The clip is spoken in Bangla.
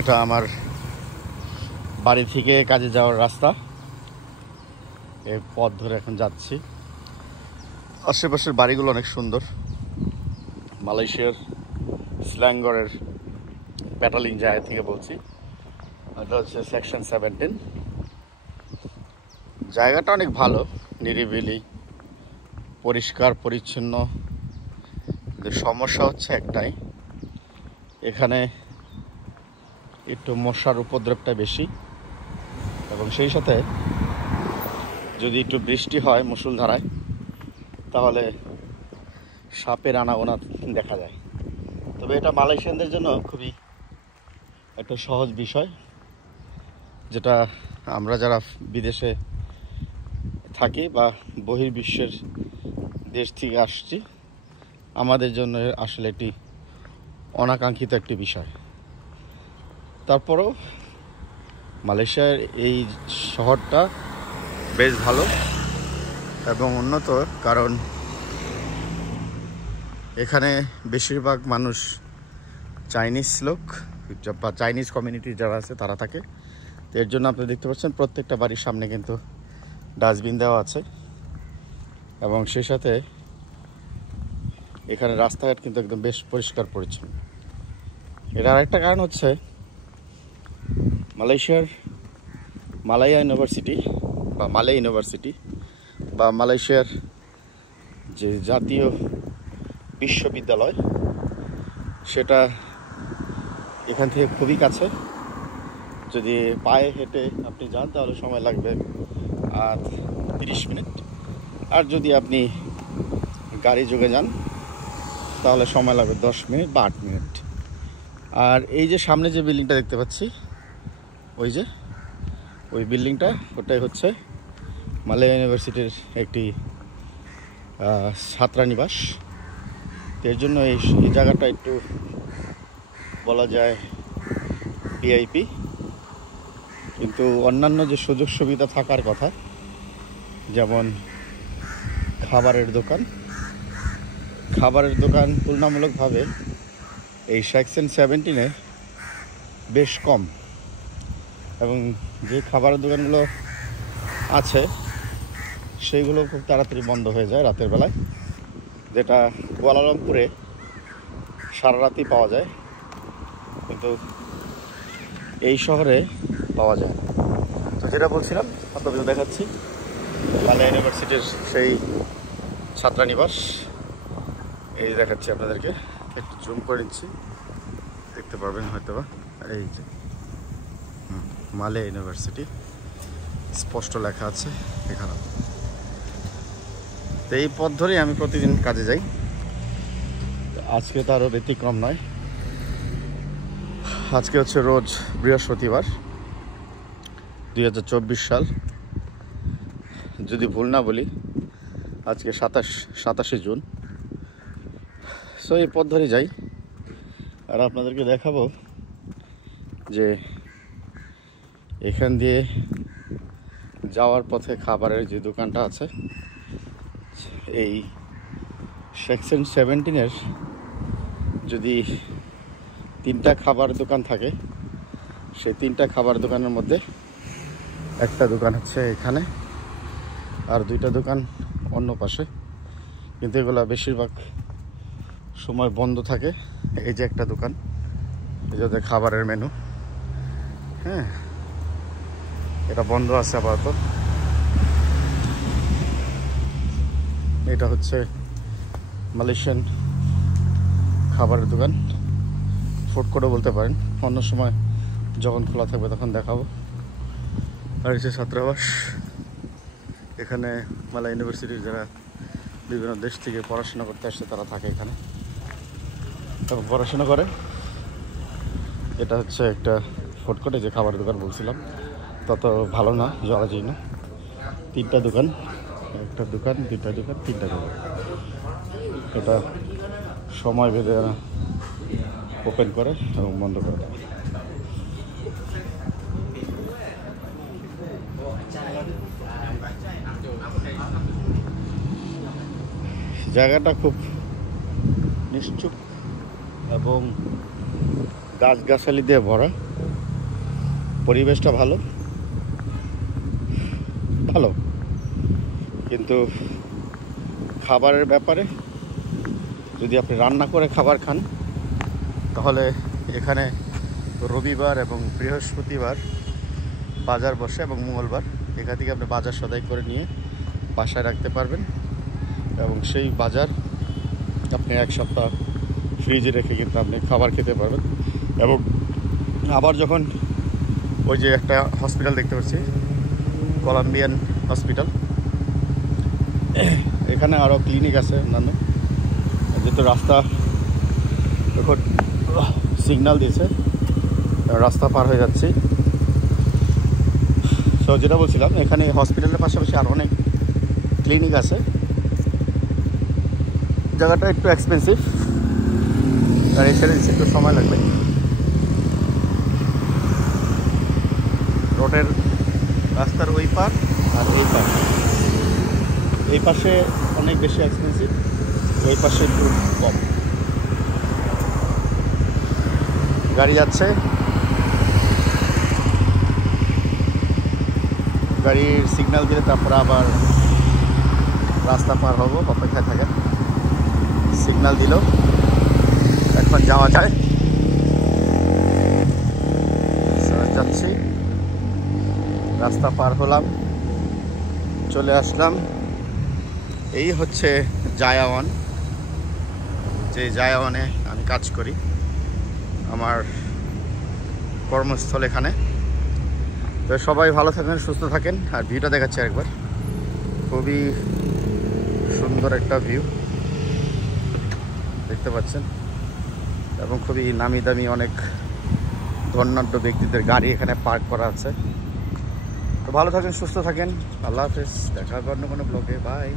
এটা আমার বাড়ি থেকে কাজে যাওয়ার রাস্তা। এই পথ ধরে এখন যাচ্ছি। আশেপাশের বাড়িগুলো অনেক সুন্দর। মালয়েশিয়ার স্ল্যাঙ্গরের প্যাটালিং জায়গা থেকে বলছি। এটা হচ্ছে সেকশন 17। জায়গাটা অনেক ভালো, নিরিবিলি, পরিষ্কার পরিচ্ছন্ন। সমস্যা হচ্ছে একটাই, এখানে একটু মশার উপদ্রবটা বেশি, এবং সেই সাথে যদি একটু বৃষ্টি হয় মুষলধারায় তাহলে সাপের আনাগোনা দেখা যায়। তবে এটা মালয়েশিয়ানদের জন্য খুবই একটা সহজ বিষয়, যেটা আমরা যারা বিদেশে থাকি বা বহির্বিশ্বের দেশ থেকে আসছি, আমাদের জন্য আসলে এটি অনাকাঙ্ক্ষিত একটি বিষয়। তারপরেও মালয়েশিয়ার এই শহরটা বেশ ভালো এবং উন্নত, কারণ এখানে বেশিরভাগ মানুষ চাইনিজ লোক বা চাইনিজ কমিউনিটি যারা আছে তারা থাকে। তো এর জন্য আপনি দেখতে পাচ্ছেন প্রত্যেকটা বাড়ির সামনে কিন্তু ডাস্টবিন দেওয়া আছে, এবং সেই সাথে এখানে রাস্তাঘাট কিন্তু একদম বেশ পরিষ্কার পরিচ্ছন্ন। এর আরেকটা কারণ হচ্ছে মালয়েশিয়ার মালায়া ইউনিভার্সিটি বা মালয় ইউনিভার্সিটি বা মালয়েশিয়ার যে জাতীয় বিশ্ববিদ্যালয়, সেটা এখান থেকে খুবই কাছে। যদি পায়ে হেঁটে আপনি যান তাহলে সময় লাগবে আর 30 মিনিট, আর যদি আপনি গাড়ি যোগে যান তাহলে সময় লাগবে 10 মিনিট বা 8 মিনিট। আর এই যে সামনে যে বিল্ডিংটা দেখতে পাচ্ছি, ওই বিল্ডিংটা, ওটাই হচ্ছে মালয় ইউনিভার্সিটির একটি ছাত্রানিবাস। এর জন্য এই জায়গাটা একটু বলা যায় ভিআইপি, কিন্তু অন্যান্য যে সুযোগ সুবিধা থাকার কথা, যেমন খাবারের দোকান তুলনামূলকভাবে এই সেকশন 17-এ বেশ কম, এবং যে খাবারের দোকানগুলো আছে সেইগুলো খুব তাড়াতাড়ি বন্ধ হয়ে যায় রাতের বেলায়, যেটা কুয়ালালামপুরে সারা রাতই পাওয়া যায়, কিন্তু এই শহরে পাওয়া যায় না। তো যেটা বলছিলাম আপনাদের দেখাচ্ছি মালয় ইউনিভার্সিটির সেই ছাত্রানিবাস। এই দেখাচ্ছি আপনাদেরকে, একটু জুম করে নিচ্ছি, দেখতে পারবেন হয়তো বা। এই যে মালয় ইউনিভার্সিটি স্পষ্ট লেখা আছে এখানে। তো এই পথ ধরেই আমি প্রতিদিন কাজে যাই। আজকে তো আরও ব্যতিক্রম নয়। আজকে হচ্ছে রোজ বৃহস্পতিবার, 2024 সাল, যদি ভুল না বলি আজকে 27 জুন। সো এই পথ ধরে যাই, আর আপনাদেরকে দেখাবো যে এখান দিয়ে যাওয়ার পথে খাবারের যে দোকানটা আছে, এই সেকশন 17-এর যদি 3টা খাবার দোকান থাকে, সেই 3টা খাবার দোকানের মধ্যে একটা দোকান হচ্ছে এখানে, আর 2টা দোকান অন্য পাশে, কিন্তু এগুলো বেশিরভাগ সময় বন্ধ থাকে। এই যে একটা দোকান, এই যে খাবারের মেনু, হ্যাঁ, এটা বন্ধ আছে আপাতত। এটা হচ্ছে মালয়েশিয়ান খাবারের দোকান, ফুড কোর্টও বলতে পারেন। অন্য সময় যখন খোলা থাকবে তখন দেখাবো। আর হচ্ছে ছাত্রাবাস, এখানে মালয় ইউনিভার্সিটির যারা বিভিন্ন দেশ থেকে পড়াশোনা করতে আসছে তারা থাকে এখানে এবং পড়াশোনা করে। এটা হচ্ছে একটা ফুড কোর্টে যে খাবারের দোকান বলছিলাম, তত ভালো না, জরাজীর্ণ। 3টা দোকান, একটা দোকান, 2টা দোকান, 3টা দোকান। এটা সময় ভেদে ওপেন করে এবং বন্ধ করে দেয়। জায়গাটা খুব নিশ্চুপ এবং গাছগাছালি দিয়ে ভরা। পরিবেশটা ভালো ভালো, কিন্তু খাবারের ব্যাপারে যদি আপনি রান্না করে খাবার খান তাহলে এখানে রবিবার এবং বৃহস্পতিবার বাজার বসে এবং মঙ্গলবার এখান থেকে আপনি বাজার সদাই করে নিয়ে বাসায় রাখতে পারবেন এবং সেই বাজার আপনি এক সপ্তাহ ফ্রিজে রেখে কিন্তু আপনি খাবার খেতে পারবেন। এবং আবার যখন ওই যে একটা হসপিটাল দেখতে পাচ্ছি, কলাম্বিয়ান হসপিটাল, এখানে আরও ক্লিনিক আছে অন্যান্য, যেহেতু রাস্তা এখন সিগন্যাল দিয়েছে, রাস্তা পার হয়ে যাচ্ছি। সো যেটা বলছিলাম, এখানে হসপিটালের পাশাপাশি আরও অনেক ক্লিনিক আছে। জায়গাটা একটু এক্সপেন্সিভ, আর এখানে একটু সময় লাগবে। রোডের রাস্তার ওই পার আর এই পার, এই পাশে অনেক বেশি এক্সপেন্সিভ, ওই পাশে একটু কম। গাড়ি যাচ্ছে, গাড়ির সিগন্যাল দিলে তারপরে আবার রাস্তা পার হবো, অপেক্ষায় থাকেন। সিগন্যাল দিল, এখন যাওয়া যায়। যাচ্ছি, রাস্তা পার হলাম, চলে আসলাম। এই হচ্ছে জায়াওয়ান, যে জায়াওয়ানে আমি কাজ করি, আমার কর্মস্থল এখানে। তো সবাই ভালো থাকেন, সুস্থ থাকেন। আর ভিউটা দেখাচ্ছি একবার, খুবই সুন্দর একটা ভিউ দেখতে পাচ্ছেন, এবং খুবই নামি দামি অনেক ধন্যাঢ্য ব্যক্তিদের গাড়ি এখানে পার্ক করা আছে। তো ভালো থাকেন, সুস্থ থাকেন, আল্লাহ হাফেজ, দেখা হবে অন্য কোনো ব্লগে, বাই।